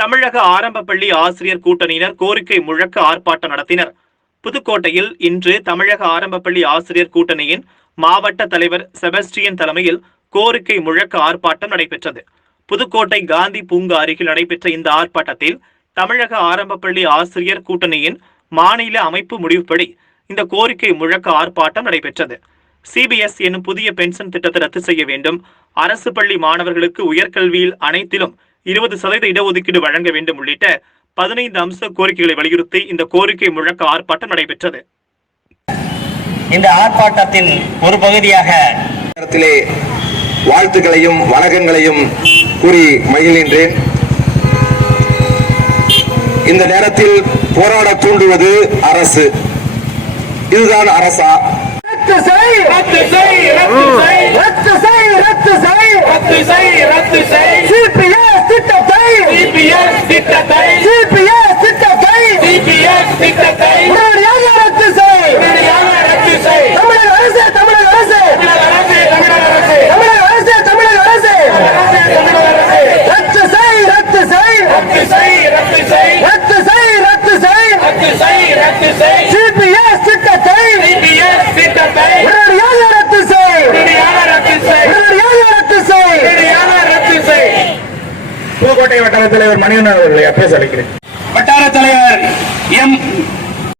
தமிழக ஆரம்ப பள்ளி ஆசிரியர் கூட்டணியினர் கோரிக்கை முழக்க ஆர்ப்பாட்டம் நடத்தினர். புதுக்கோட்டையில் இன்று தமிழக ஆரம்ப பள்ளி ஆசிரியர் கூட்டணியின் மாவட்ட தலைவர் செபஸ்டியன் தலைமையில் கோரிக்கை முழக்க ஆர்ப்பாட்டம் நடைபெற்றது. புதுக்கோட்டை காந்தி பூங்கா அருகில் நடைபெற்ற இந்த ஆர்ப்பாட்டத்தில் தமிழக ஆரம்ப பள்ளி ஆசிரியர் கூட்டணியின் மாநில அமைப்பு முடிவுப்படி இந்த கோரிக்கை முழக்க ஆர்ப்பாட்டம் நடைபெற்றது. CBS எனும் புதிய பென்ஷன் திட்டத்தை ரத்து செய்ய வேண்டும், அரசு பள்ளி மாணவர்களுக்கு உயர்கல்வியில் அனைத்திலும் 20% இடஒதுக்கீடு வழங்க வேண்டும் உள்ளிட்ட 15 அம்ச கோரிக்கைகளை வலியுறுத்தி இந்த கோரிக்கை முழக்க ஆர்ப்பாட்டம் நடைபெற்றது. இந்த ஆர்ப்பாட்டத்தின் ஒரு பகுதியாக வாழ்த்துக்களையும் வணக்கங்களையும் கூறி மகிழ்கின்றேன். இந்த நேரத்தில் போராட தூண்டுவது அரசு. இதுதான் அரசா? புதுக்கோட்டை வட்டார தலைவர் மணிகண்டன் அவர்களை பேச அழைக்கிறேன். வட்டார தலைவர் எம்